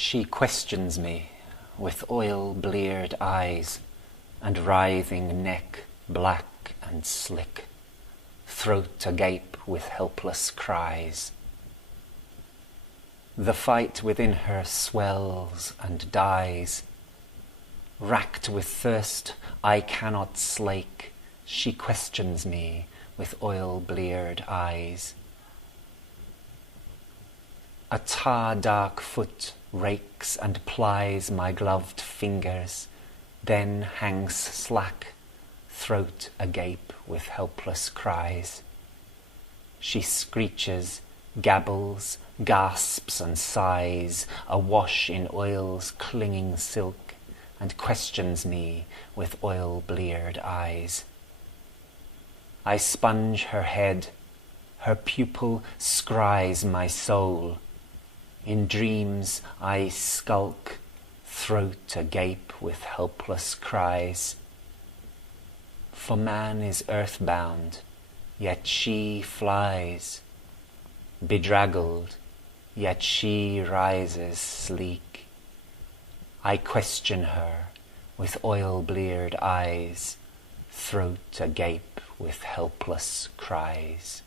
She questions me with oil-bleared eyes and writhing neck black and slick, throat agape with helpless cries. The fight within her swells and dies. Racked with thirst I cannot slake, she questions me with oil-bleared eyes. A tar-dark foot rakes and plies my gloved fingers, then hangs slack, throat agape with helpless cries. She screeches, gabbles, gasps and sighs, awash in oil's clinging silk, and questions me with oil-bleared eyes. I sponge her head, her pupil scries my soul. In dreams I skulk, throat agape with helpless cries. For man is earthbound, yet she flies. Bedraggled, yet she rises sleek. I question her with oil-bleared eyes, throat agape with helpless cries.